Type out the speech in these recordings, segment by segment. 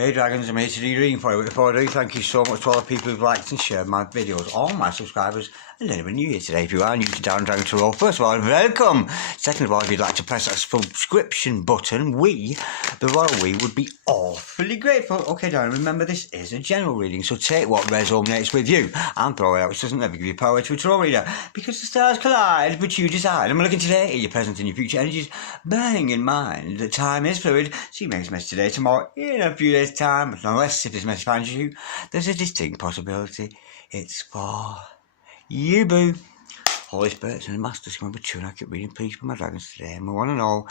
Hey Dragons, I'm here to do your reading for you. Before I do, thank you so much to all the people who've liked and shared my videos, all my subscribers, and anyone new here today. If you are new to Darren Dragon Tarot, first of all, welcome. Second of all, if you'd like to press that subscription button, the royal we, would be awfully grateful. Okay, Darren, remember this is a general reading, so take what resonates with you and throw it out, which doesn't ever give you power to a tarot reader, because the stars collide, but you decide. I'm looking today at your present and your future energies, bearing in mind that time is fluid, so you make this message today, tomorrow, in a few days' time, but unless if this message finds you, there's a distinct possibility it's for you, boo. Holy Spirits and the Masters, come over to an accurate reading, please, for my dragons today. And we want to know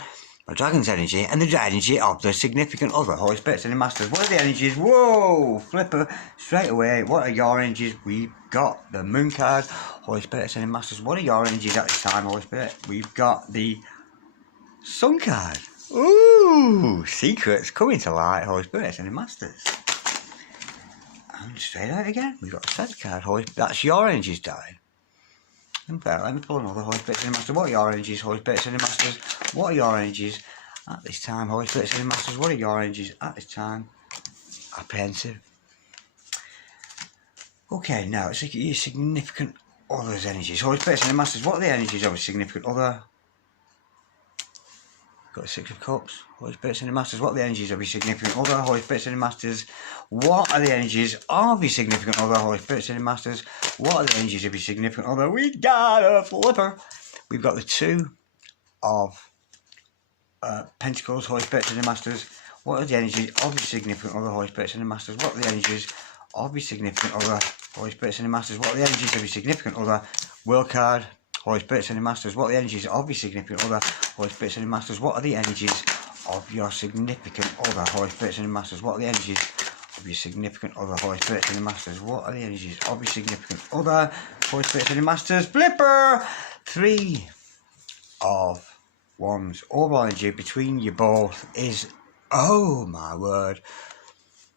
my dragon's energy and the energy of the significant other. Holy Spirits and the Masters, what are the energies? Whoa, flipper, straight away. What are your energies? We've got the Moon card. Holy Spirits and the Masters, what are your energies at this time, Holy Spirit? We've got the Sun card. Ooh, secrets coming to light, Holy Spirits and the Masters. And straight out again, we've got the Set card. Holy, that's your energies, darling. In fact, let me pull another. Holy Spirits and the Masters, what are your energies? Holy Spirits and the Masters, what are your energies at this time? Holy Spirits and the Masters, what are your energies at this time? Apprehensive. Okay, now it's like your significant other's energies. Holy Spirits and the Masters, what are the energies of a significant other? Got the Six of Cups. Holy Spirits and the Masters, what are the energies of your significant other? Holy Spirits and the Masters, what are the energies of your significant other? Holy Spirits and the Masters, what are the energies of your significant other? We got a flipper. We've got the Two of Pentacles. Holy Spirits and the Masters, what are the energies of your significant other? Holy Spirits and the Masters, what are the energies of your significant other? Holy Spirits and the Masters, what are the energies of your significant other? World card. Holy Spirits and the Masters, what are the energies of your significant other? Holy Spirits and the Masters, what are the energies of your significant other? Holy Spirits and the Masters, what are the energies of your significant other? Holy Spirits and the Masters, what are the energies of your significant other? Holy Spirits and the Masters, flipper! Three of Wands. Overall energy between you both is, oh my word,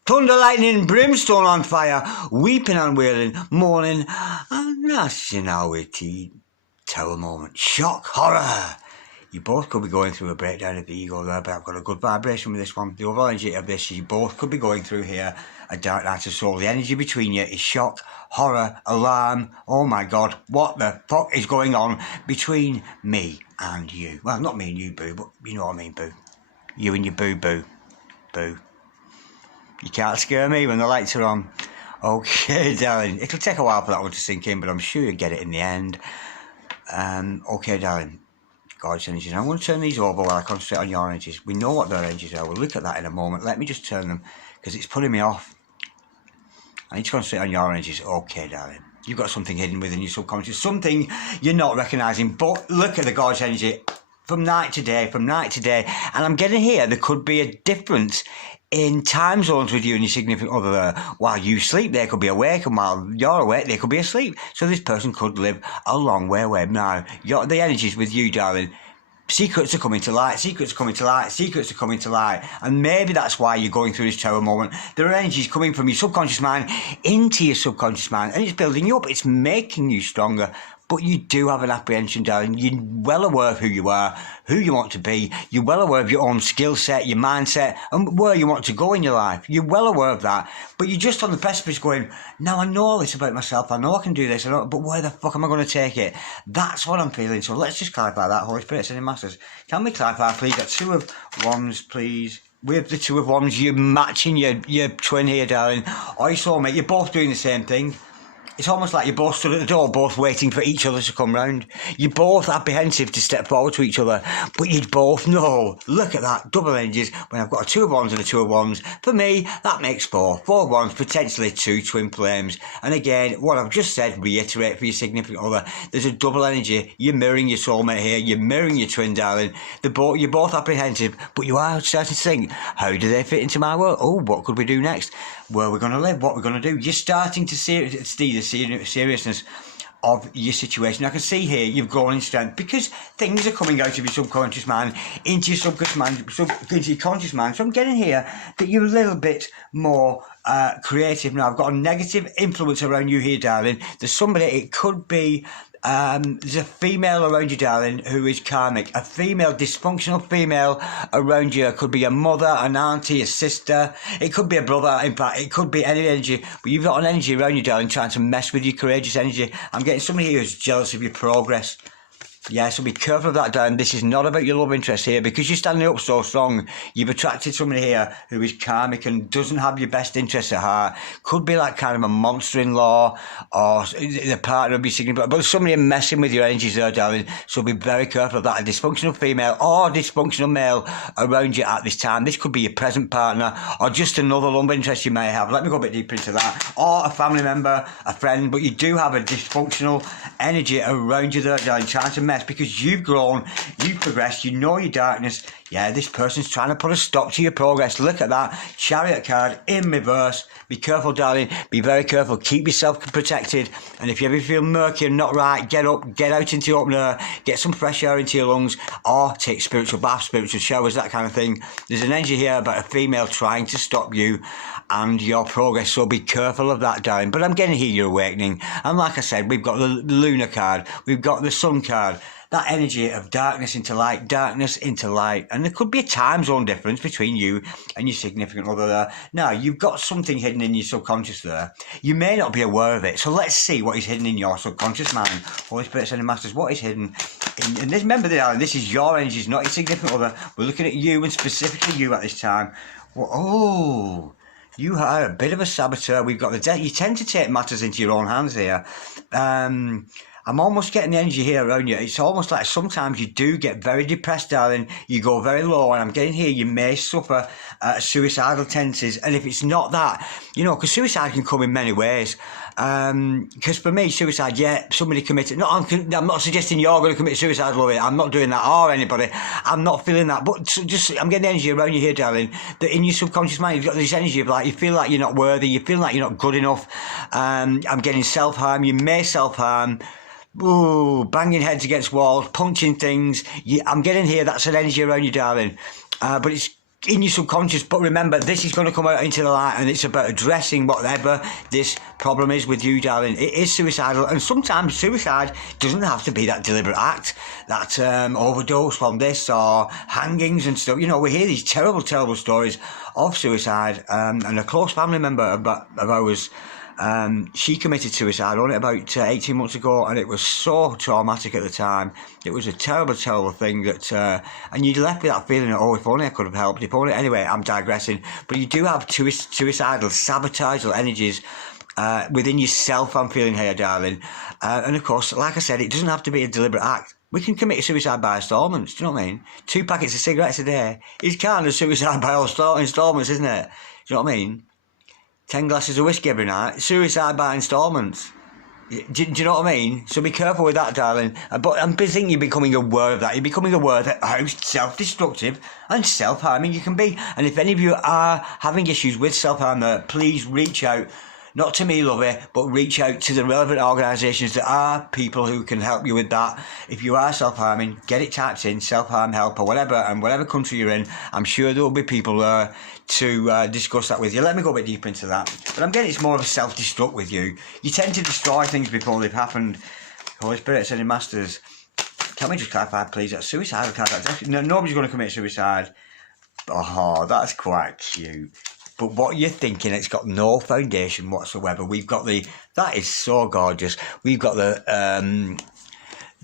thunder, lightning, brimstone on fire, weeping and wailing, mourning, and gnashing our teeth. Tower moment. Shock, horror. You both could be going through a breakdown of the ego there, but I've got a good vibration with this one. The overall energy of this, you both could be going through here a dark night of soul. The energy between you is shock, horror, alarm. Oh my God, what the fuck is going on between me and you? Well, not me and you, boo, but you know what I mean, boo. You and your boo. Boo. You can't scare me when the lights are on. Okay, darling. It'll take a while for that one to sink in, but I'm sure you'll get it in the end. Okay, darling. God's energies. I'm going to turn these over while I concentrate on your energies. We know what their energies are. We'll look at that in a moment. Let me just turn them, because it's putting me off. I need to concentrate on your energies. Okay, darling. You've got something hidden within your subconscious. Something you're not recognising. But look at the God's energy. From night to day. And I'm getting here, there could be a difference in time zones with you and your significant other there. While you sleep, they could be awake, and while you're awake, they could be asleep. So this person could live a long way away. Now, the energies with you, darling. Secrets are coming to light, secrets are coming to light, secrets are coming to light. And maybe that's why you're going through this tower moment. There are energies coming from your subconscious mind into your subconscious mind, and it's building you up, it's making you stronger. But you do have an apprehension, darling. You're well aware of who you are, who you want to be. You're well aware of your own skill set, your mindset, and where you want to go in your life. You're well aware of that. But you're just on the precipice going, now I know all this about myself. I know I can do this. But where the fuck am I going to take it? That's what I'm feeling. So let's just clarify that. Holy Spirits and the Masters. Can we clarify, please? Got Two of Wands, please. With the Two of Wands, you're matching your twin here, darling. Or your soulmate. You're both doing the same thing. It's almost like you both stood at the door, both waiting for each other to come round. You're both apprehensive to step forward to each other, but you both know. Look at that, double energies. When I've got a Two of Wands and a Two of Wands, for me, that makes four. Four of Wands, potentially two twin flames. And again, what I've just said, reiterate for your significant other. There's a double energy. You're mirroring your soulmate here. You're mirroring your twin, darling. You're both apprehensive, but you are starting to think, how do they fit into my world? Oh, what could we do next? Where we're going to live, what we're going to do. You're starting to see the seriousness of your situation. I can see here you've grown in strength because things are coming out of your subconscious mind into your subconscious mind, into your conscious mind. So I'm getting here that you're a little bit more creative now. I've got a negative influence around you here, darling. There's somebody, it could be There's a female around you, darling, who is karmic. A female, dysfunctional female around you. It could be a mother, an auntie, a sister. It could be a brother. In fact, it could be any energy. But you've got an energy around you, darling, trying to mess with your courageous energy. I'm getting somebody here who's jealous of your progress. Yeah, so be careful of that, darling. This is not about your love interest here. Because you're standing up so strong, you've attracted somebody here who is karmic and doesn't have your best interests at heart. Could be like kind of a monster-in-law or the partner of your significant, but somebody messing with your energies there, darling. So be very careful of that. A dysfunctional female or dysfunctional male around you at this time. This could be your present partner or just another love interest you may have. Let me go a bit deeper into that. Or a family member, a friend, but you do have a dysfunctional energy around you there, darling, trying to mess because you've grown, you've progressed, you know your darkness. Yeah, this person's trying to put a stop to your progress. Look at that. Chariot card in reverse. Be careful, darling. Be very careful. Keep yourself protected. And if you ever feel murky and not right, get up, get out into the open air, get some fresh air into your lungs, or take spiritual baths, spiritual showers, that kind of thing. There's an energy here about a female trying to stop you and your progress, so be careful of that, darling. But I'm getting here your awakening. And like I said, we've got the lunar card, we've got the sun card. That energy of darkness into light, darkness into light. And there could be a time zone difference between you and your significant other there. Now, you've got something hidden in your subconscious there. You may not be aware of it. So let's see what is hidden in your subconscious mind. Holy Spirit, Sending Masters, what is hidden? And this, remember, this is your energy, it's not your significant other. We're looking at you and specifically you at this time. Well, oh, you are a bit of a saboteur. We've got the you tend to take matters into your own hands here. I'm almost getting the energy here around you. It's almost like sometimes you do get very depressed, darling. You go very low, and I'm getting here you may suffer suicidal tendencies. And if it's not that, you know, because suicide can come in many ways. Because for me, suicide, yeah, somebody committed. No, I'm not suggesting you're going to commit suicide, love it. I'm not doing that, or anybody. I'm not feeling that. But just, I'm getting the energy around you here, darling. That in your subconscious mind, you've got this energy of like, you feel like you're not worthy. You feel like you're not good enough. I'm getting self-harm. You may self-harm. Ooh, banging heads against walls, punching things. I'm getting here, that's an energy around you, darling. But it's in your subconscious. But remember, this is going to come out into the light, and it's about addressing whatever this problem is with you, darling. It is suicidal, and sometimes suicide doesn't have to be that deliberate act, that overdose from this or hangings and stuff. You know, we hear these terrible, terrible stories of suicide, and a close family member of ours, she committed suicide only about 18 months ago, and it was so traumatic at the time. It was a terrible, terrible thing that, and you're left with that feeling that, oh, if only I could have helped, if only, anyway, I'm digressing. But you do have suicidal, sabotageal energies within yourself, I'm feeling here, darling. And of course, like I said, it doesn't have to be a deliberate act. We can commit suicide by installments, do you know what I mean? 2 packets of cigarettes a day is kind of suicide by installments, isn't it? Do you know what I mean? 10 glasses of whiskey every night, suicide by installments. Do you know what I mean? So be careful with that, darling. But I'm thinking you're becoming aware of that. You're becoming aware of how self-destructive and self-harming you can be. And if any of you are having issues with self-harm, please reach out. Not to me, lovey, but reach out to the relevant organisations. There are people who can help you with that. If you are self-harming, get it typed in, self-harm help or whatever, and whatever country you're in, I'm sure there will be people there to discuss that with you. Let me go a bit deeper into that. But I'm getting it's more of a self-destruct with you. You tend to destroy things before they've happened. Holy Spirit, Sending Masters, can we just clarify, please? That's suicidal card. Nobody's going to commit suicide. Oh, that's quite cute. But what you're thinking, it's got no foundation whatsoever. We've got that is so gorgeous. We've got the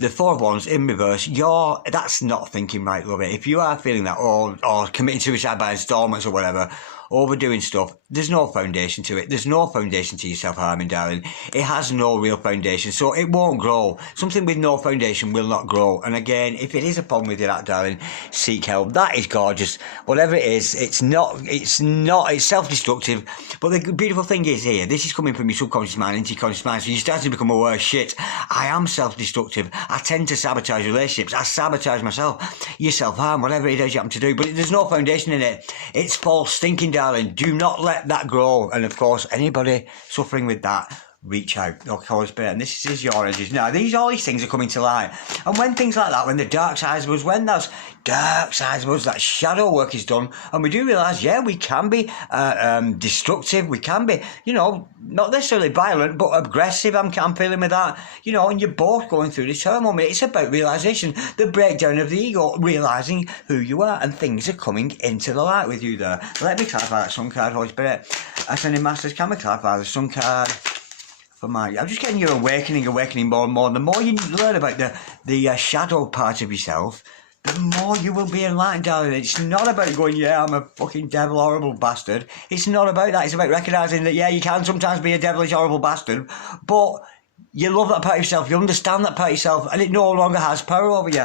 4 of Wands in reverse. That's not thinking right, love it. If you are feeling that, or committing suicide by installments or whatever, overdoing stuff, there's no foundation to it. There's no foundation to your self-harming, darling. It has no real foundation, so it won't grow. Something with no foundation will not grow. And again, if it is a problem with you, that, darling, seek help. That is gorgeous. Whatever it is, it's self-destructive. But the beautiful thing is here, this is coming from your subconscious mind into your conscious mind, so you start to become aware, shit, I am self-destructive. I tend to sabotage relationships. I sabotage myself. You self-harm, whatever it is you happen to do. But there's no foundation in it. It's false thinking, darling. Do not let that grow. And of course, anybody suffering with that, reach out. Look, Holy Spirit, and this is your energies. Now, all these things are coming to light. And when things like that, when the dark sides of us, when those dark sides of us, that shadow work is done, and we do realise, yeah, we can be destructive, we can be, not necessarily violent, but aggressive. I'm feeling with that, and you're both going through this turmoil. It's about realisation, the breakdown of the ego, realising who you are, and things are coming into the light with you there. Let me clarify that Sun card, Holy Spirit. Ascending Masters, can we clarify the Sun card? I'm just getting you awakening more and more. The more you learn about the shadow part of yourself, the more you will be enlightened, darling. It's not about going, yeah, I'm a fucking devil, horrible bastard. It's not about that. It's about recognising that, yeah, you can sometimes be a devilish, horrible bastard, but you love that part of yourself, you understand that part of yourself, and it no longer has power over you.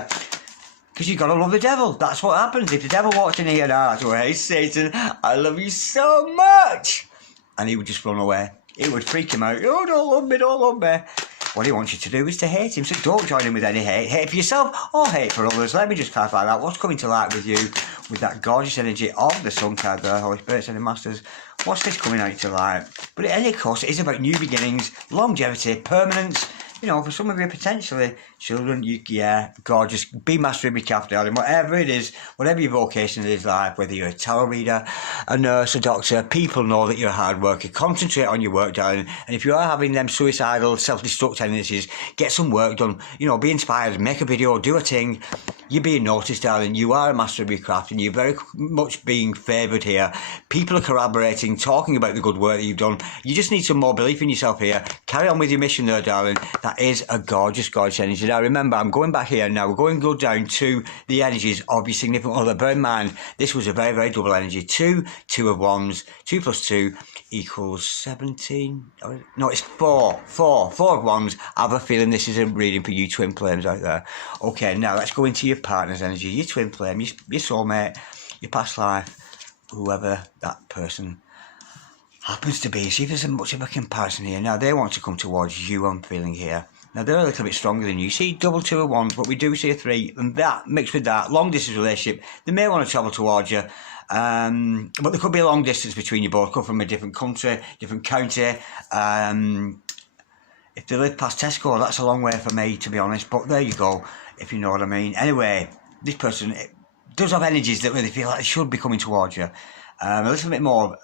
Because you've got to love the devil. That's what happens. If the devil walked in here now, oh, hey, Satan, I love you so much. And he would just run away. It would freak him out. Oh, don't love me, don't love me. What he wants you to do is to hate him. So don't join him with any hate. Hate for yourself or hate for others. Let me just clarify that. What's coming to light with you with that gorgeous energy of the Sun card there, Holy Spirit, Ascending Masters? What's this coming out to light? But at any cost, it is about new beginnings, longevity, permanence. For some of you, potentially, children, gorgeous, be master of your craft, darling, whatever it is, whatever your vocation is like, whether you're a tarot reader, a nurse, a doctor, people know that you're a hard worker. Concentrate on your work, darling, and if you are having them suicidal, self-destruct tendencies, get some work done, be inspired, make a video, do a thing. You're being noticed, darling. You are a master of your craft, and you're very much being favoured here. People are corroborating, talking about the good work that you've done. You just need some more belief in yourself here. Carry on with your mission there, darling. That is a gorgeous, gorgeous energy. Now, remember, I'm going back here now. We're going to go down to the energies of your significant other. Bear in mind, this was a very, very double energy. Two of wands. 2 plus 2 equals 17. No, it's 4. 4 of wands. I have a feeling this is a reading for you twin flames out there. Okay, now let's go into your partner's energy, your twin flame, your soulmate, your past life, whoever that person happens to be. See if there's much of a comparison here. Now, they want to come towards you, I'm feeling here. Now, they're a little bit stronger than you. See, double 2 of wands, but we do see a 3, and that, mixed with that, long distance relationship, they may want to travel towards you, but there could be a long distance between you both, come from a different country, different county. If they live past Tesco, that's a long way for me, to be honest, but there you go, if you know what I mean. Anyway, this person does have energies that really feel like they should be coming towards you. A little bit more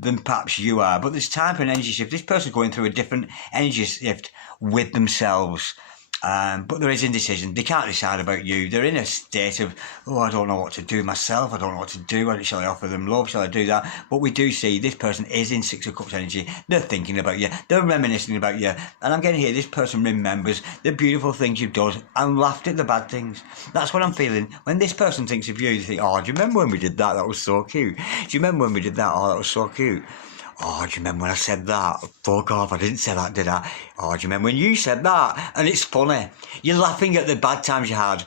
than perhaps you are, but there's time for an energy shift. This person's going through a different energy shift with themselves. But there is indecision. They can't decide about you. They're in a state of, I don't know what to do myself. I don't know what to do. Shall I offer them love? Shall I do that? But we do see this person is in 6 of Cups energy. They're thinking about you. They're reminiscing about you. And I'm getting here, this person remembers the beautiful things you've done and laughed at the bad things. That's what I'm feeling. When this person thinks of you, they think, do you remember when we did that? That was so cute. Do you remember when we did that? That was so cute. Do you remember when I said that? Fuck off, I didn't say that, did I? Do you remember when you said that? And it's funny. You're laughing at the bad times you had.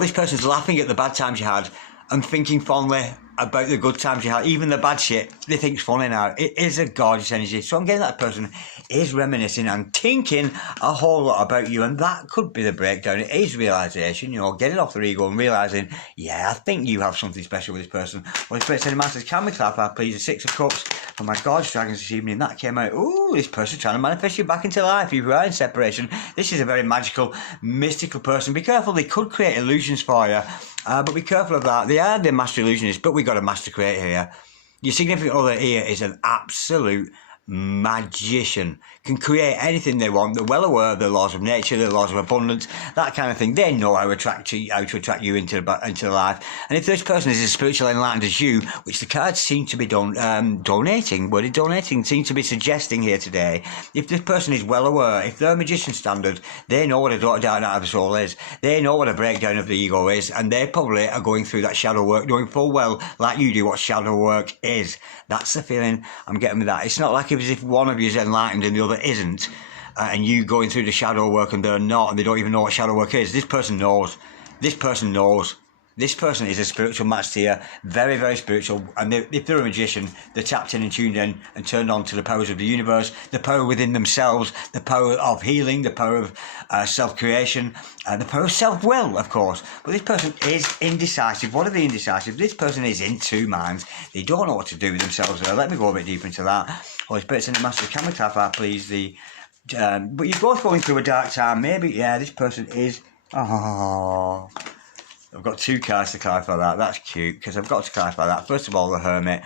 This person's laughing at the bad times you had and thinking fondly about the good times you had. Even the bad shit, they think's funny now. It is a gorgeous energy. So I'm getting that person is reminiscing and thinking a whole lot about you, and that could be the breakdown. It is realisation, getting off their ego and realising, I think you have something special with this person. Well, Spirit Ascending Masters, can we clap our please? The 6 of Cups for my gorgeous dragons this evening. That came out. This person trying to manifest you back into life. If you are in separation, this is a very magical, mystical person. Be careful, they could create illusions for you. But be careful of that. They are the master illusionists, but we've got a master creator here. Your significant other here is an absolute magician. Can create anything they want. They're well aware of the laws of nature, the laws of abundance, that kind of thing. They know how to attract you into life. And if this person is as spiritually enlightened as you, which the cards seem to be donating, worded donating, seem to be suggesting here today, if this person is well aware, if they're a magician standard, they know what a dark night of the soul is. They know what a breakdown of the ego is, and they probably are going through that shadow work, knowing full well, like you do, what shadow work is. That's the feeling I'm getting with that. It's not like if one of you is enlightened and the other isn't, and you going through the shadow work and they're not, and they don't even know what shadow work is. This person knows. This person knows. This person is a spiritual match to you, very, very spiritual. And if they're a magician, they're tapped in and tuned in and turned on to the powers of the universe, the power within themselves, the power of healing, the power of self-creation, the power of self-will, of course. But this person is indecisive. What are they indecisive? This person is in two minds. They don't know what to do with themselves. Let me go a bit deeper into that. Holy Spirit, Send Masters, can we clarify, please, but you're both going through a dark time. Maybe, yeah, this person is... Oh... I've got two cards to clarify that. That's cute, because I've got to clarify that. First of all, the Hermit.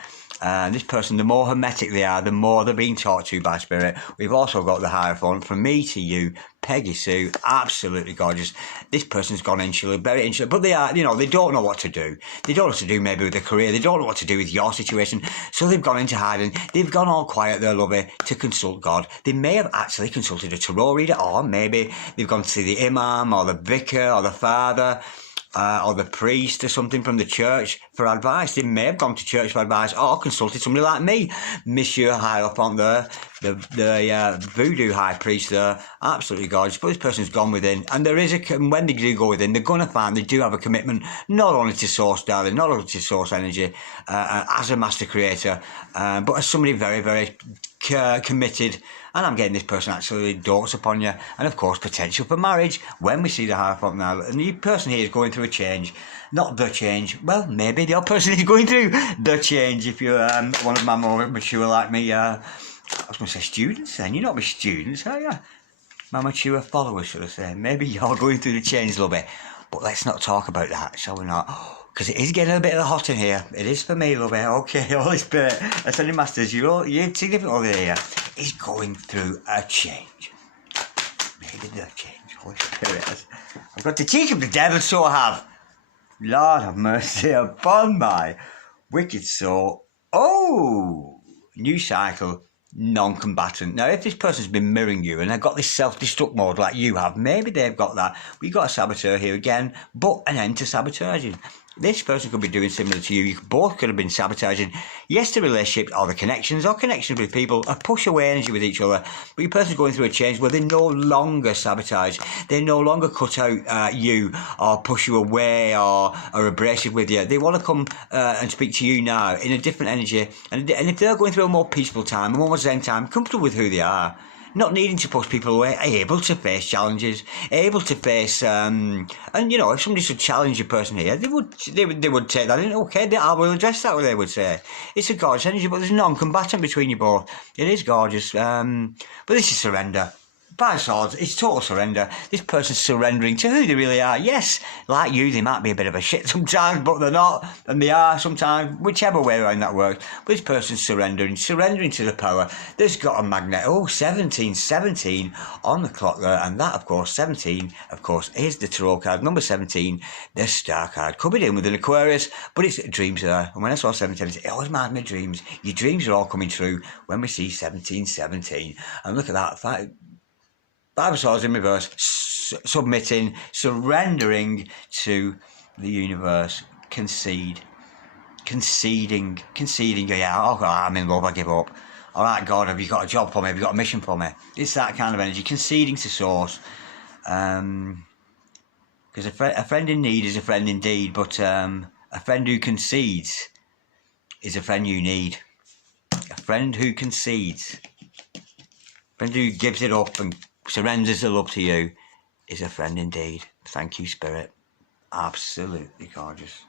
This person, the more hermetic they are, the more they're being taught to by Spirit. We've also got the Hierophant. From me to you, Peggy Sue, absolutely gorgeous. This person's gone insular, very insular. But they are, they don't know what to do. They don't know what to do maybe with their career. They don't know what to do with your situation. So they've gone into hiding. They've gone all quiet, they're lovey, to consult God. They may have actually consulted a tarot reader, or maybe they've gone to see the imam, or the vicar, or the father, or the priest or something from the church for advice. They may have gone to church for advice or consulted somebody like me, Monsieur Hierophant there, the voodoo high priest there, absolutely gorgeous. But this person's gone within, and there is when they do go within, they're going to find they do have a commitment, not only to source, darling, not only to source energy as a master creator, but as somebody very, very committed. And I'm getting this person actually dotes upon you. And of course, potential for marriage when we see the Hierophant now. And the person here is going through a change. Not the change. Well, maybe the other person is going through the change. If you're one of my more mature like me, I was going to say students then. You're not my students, are you? My mature followers, should I say. Maybe you're going through the change, lovey. But let's not talk about that, shall we not? Because it is getting a bit hot in here. It is for me, lovey. Okay, Holy Spirit. Ascended Masters, your significant other here is going through a change. Maybe the change, Holy Spirit. I've got to teach him the devil, so I have. Lord have mercy upon my wicked soul. Oh! New cycle, non-combatant. Now, if this person's been mirroring you and they've got this self-destruct mode like you have, maybe they've got that. We've got a saboteur here again, but an end to sabotaging. This person could be doing similar to you. You both could have been sabotaging, yes, the relationship or the connections with people, a push away energy with each other. But your person's going through a change where they no longer sabotage. They no longer cut out you or push you away or are abrasive with you. They want to come and speak to you now in a different energy. And if they're going through a more peaceful time, a more zen time, comfortable with who they are, not needing to push people away, able to face challenges, able to face, and if somebody should challenge a person here, they would take that in. Okay, I will address that, what they would say. It's a gorgeous energy, but there's non-combatant between you both. It is gorgeous, but this is surrender. By swords, it's total surrender. This person's surrendering to who they really are. Yes, like you, they might be a bit of a shit sometimes, but they're not, and they are sometimes, whichever way around that works. But this person's surrendering to the power. There's got a magnet. Oh, 17 on the clock there, and that, of course, 17, of course, is the tarot card. Number 17, the star card. Could be dealing with an Aquarius, but it's dreams there. And when I saw 17, it always reminds me of dreams. Your dreams are all coming true when we see 17. And look at that. Five of Swords in reverse, submitting, surrendering to the universe, conceding, yeah, oh God, I'm in love, I give up. All right, God, have you got a job for me? Have you got a mission for me? It's that kind of energy, conceding to source. Because a friend in need is a friend indeed, but a friend who concedes is a friend you need. A friend who concedes, a friend who gives it up and surrenders the love to you is a friend indeed. Thank you, Spirit. Absolutely gorgeous.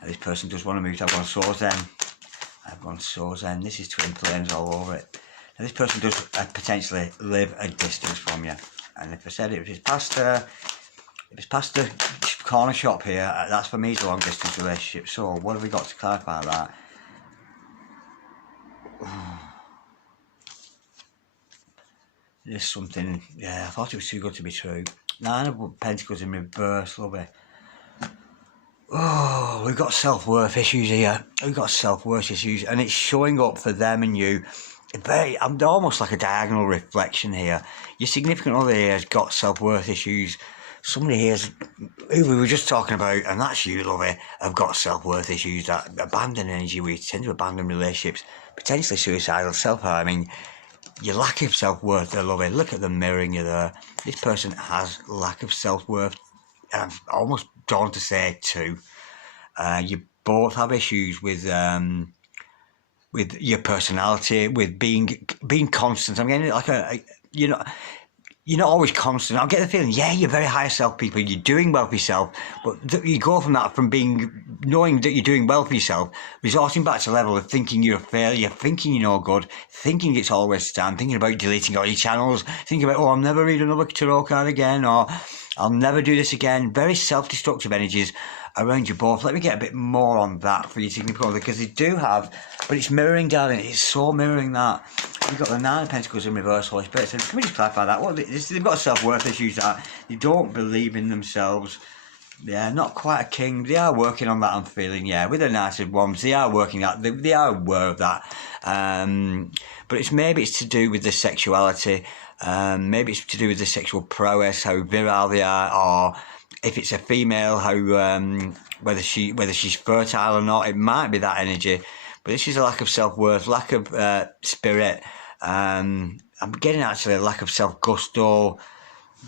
Now, this person does want to move to I've gone so zen. This is twin flames all over it. Now, this person does potentially live a distance from you. And if I said it, if it's past the corner shop here, that's for me, it's a long distance relationship. So what have we got to clarify that? There's something, yeah, I thought it was too good to be true. 9 of Pentacles in reverse, love it. Oh, we've got self-worth issues here. We've got self-worth issues, and it's showing up for them and you. I'm almost like a diagonal reflection here. Your significant other here has got self-worth issues. Somebody here's, who we were just talking about, and that's you, lovey, have got self-worth issues, that abandon energy, we tend to abandon relationships, potentially suicidal, self-harming. Your lack of self-worth there, lovey. Look at them mirroring you there. This person has lack of self-worth. I'm almost drawn to say too. You both have issues with your personality, with being constant. I'm getting like you're not always constant. I get the feeling, yeah, you're very high self people. You're doing well for yourself, but you go from that, from knowing that you're doing well for yourself, resorting back to the level of thinking you're a failure, thinking you're no good, thinking it's all a waste of time, thinking about deleting all your channels, thinking about, I'll never read another tarot card again, or I'll never do this again. Very self-destructive energies around you both. Let me get a bit more on that for your significant other, because they do have, but it's mirroring, darling. It's so mirroring that. You've got the Nine of Pentacles in reverse, Holy Spirit. So can we just clarify that? What they've got self-worth issues, that they don't believe in themselves. Yeah, not quite a king. They are working on that, I'm feeling, yeah. With the Knight of Wands, they are working that. They are aware of that. But maybe it's to do with the sexuality. Maybe it's to do with the sexual prowess, how virile they are, or if it's a female, how whether she's fertile or not. It might be that energy. But this is a lack of self-worth, lack of spirit. I'm getting actually a lack of self-gusto.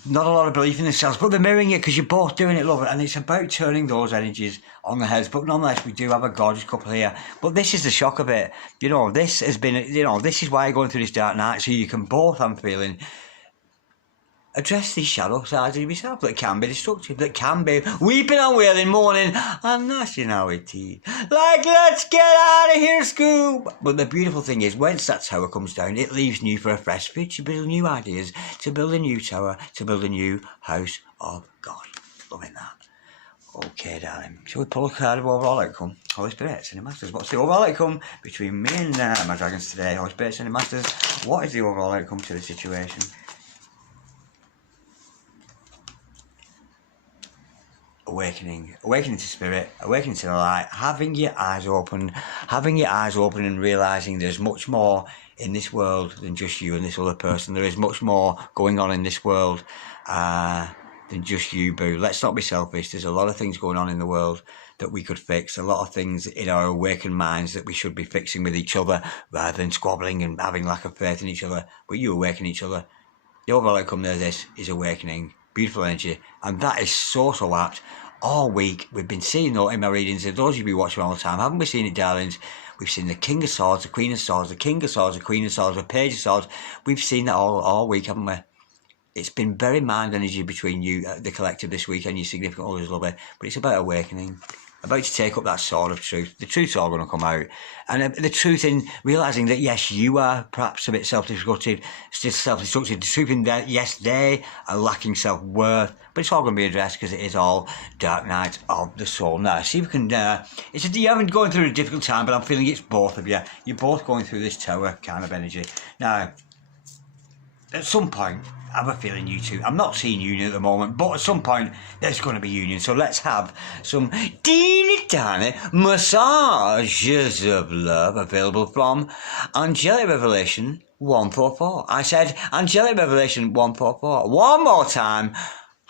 Not a lot of belief in themselves, but they're mirroring it because you're both doing it, love it. And it's about turning those energies on the heads. But nonetheless, we do have a gorgeous couple here. But this is the shock of it. This has been, this is why you're going through this dark night. So you can both, I'm feeling, address these shadow sides of yourself that can be destructive, that can be weeping and wailing, mourning and gnashing our teeth. Like, let's get out of here, Scoob! But the beautiful thing is, once that tower comes down, it leaves you for a fresh future, to build new ideas, to build a new tower, to build a new house of God. Loving that. Okay, darling. Shall we pull a card of overall outcome? Holy Spirit, Sending Masters. What's the overall outcome between me and my dragons today? Holy Spirit, Sending Masters. What is the overall outcome to the situation? Awakening to spirit, awakening to the light, having your eyes open and realising there's much more in this world than just you and this other person. There is much more going on in this world than just you, boo. Let's not be selfish. There's a lot of things going on in the world that we could fix, a lot of things in our awakened minds that we should be fixing with each other rather than squabbling and having lack of faith in each other. But you awaken each other. The overall outcome there, this is awakening. Beautiful energy, and that is so apt. All week we've been seeing that in my readings. Those of you who watch me all the time, haven't we seen it, darlings? We've seen the King of Swords, the Queen of Swords, the King of Swords, the Queen of Swords, the Page of Swords. We've seen that all week, haven't we? It's been very mind energy between you, the collective, this week, and your significant others, love it. But it's about awakening, about to take up that sword of truth. The truth's all going to come out. And the truth in realising that, yes, you are perhaps a bit self-destructive. The truth in that, yes, they are lacking self-worth. But it's all going to be addressed because it is all dark night of the soul. Now, see if we can... you haven't gone through a difficult time, but I'm feeling it's both of you. You're both going through this tower kind of energy. Now, at some point, I have a feeling you two, I'm not seeing union at the moment, but at some point there's going to be union. So let's have some teeny tiny massages of love available from Angelic Revelation 144. I said Angelic Revelation 144. One more time.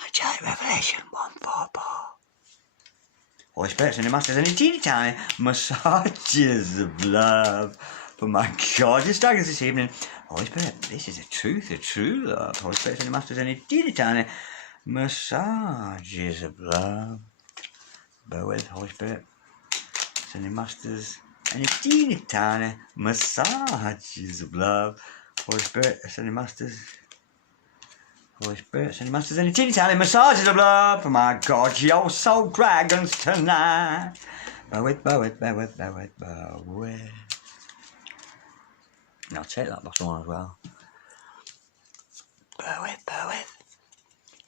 Angelic Revelation 144. Holy Spirit, Sending Masters, any teeny tiny massages of love for my gorgeous dragons this evening. Holy Spirit, this is a true love. Holy Spirit, Sending Masters, any teeny tiny massages of love. Bear with, Holy Spirit, Sending Masters, any teeny tiny massages of love. Holy Spirit, Sending Masters. Holy Spirit, Sending Masters, any teeny tiny massages of love for my gorgeous soul dragons tonight. Bear with. And I'll take that bottom one as well. Bear with.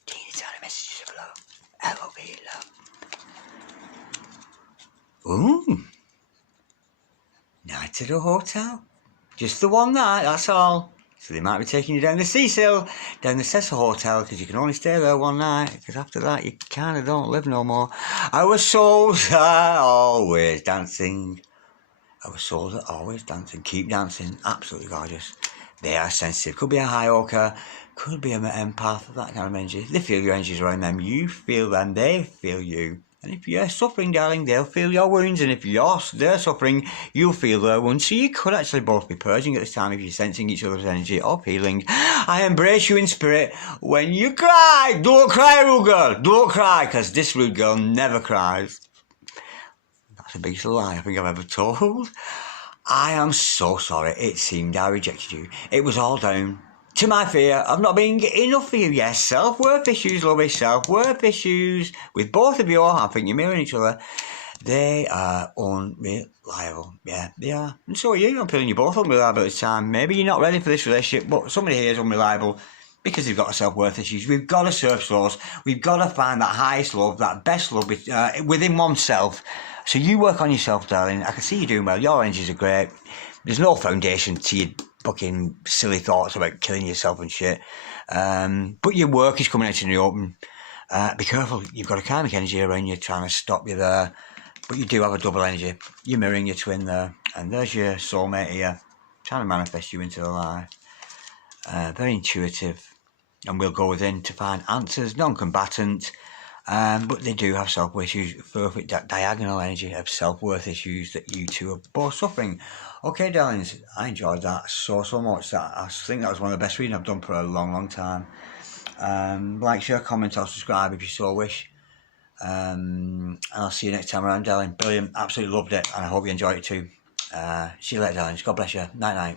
Teeny tiny messages of love. LOV love. Ooh. Night at a hotel. Just the one night, that's all. So they might be taking you down the Cecil, down the Cecil Hotel, because you can only stay there one night, because after that you kind of don't live no more. Our souls are always dancing. Our souls are always dancing. Keep dancing. Absolutely gorgeous. They are sensitive. Could be a high oaker. Could be an empath. That kind of energy. They feel your energies around them. You feel them. They feel you. And if you're suffering, darling, they'll feel your wounds. And if they're suffering, you'll feel their wounds. So you could actually both be purging at this time if you're sensing each other's energy or feeling. I embrace you in spirit when you cry. Don't cry, rude girl. Don't cry, because this rude girl never cries. the biggest lie I think I've ever told. I am so sorry. It seemed I rejected you. It was all down to my fear of not being enough for you. Yes, self-worth issues, lovey, self-worth issues with both of you. I think you're mirroring each other. They are unreliable. Yeah, they are. And so are you. I'm feeling you both unreliable at this time. Maybe you're not ready for this relationship, but somebody here is unreliable because they've got a self-worth issues. We've got to serve souls. We've got to find that highest love, that best love within oneself. So you work on yourself, darling. I can see you doing well. Your energies are great. There's no foundation to your fucking silly thoughts about killing yourself and shit. But your work is coming out in the open. Be careful. You've got a karmic energy around you trying to stop you there. But you do have a double energy. You're mirroring your twin there. And there's your soulmate here, trying to manifest you into the life. Very intuitive. And we'll go within to find answers. Non-combatant. But they do have self-worth issues. Perfect diagonal energy of self-worth issues that you two are both suffering. Okay, darlings. I enjoyed that so much. I think that was one of the best reading I've done for a long time. Like, share, comment, or subscribe if you so wish. And I'll see you next time around, darling. Brilliant. Absolutely loved it. And I hope you enjoyed it too. See you later, darlings. God bless you. Night.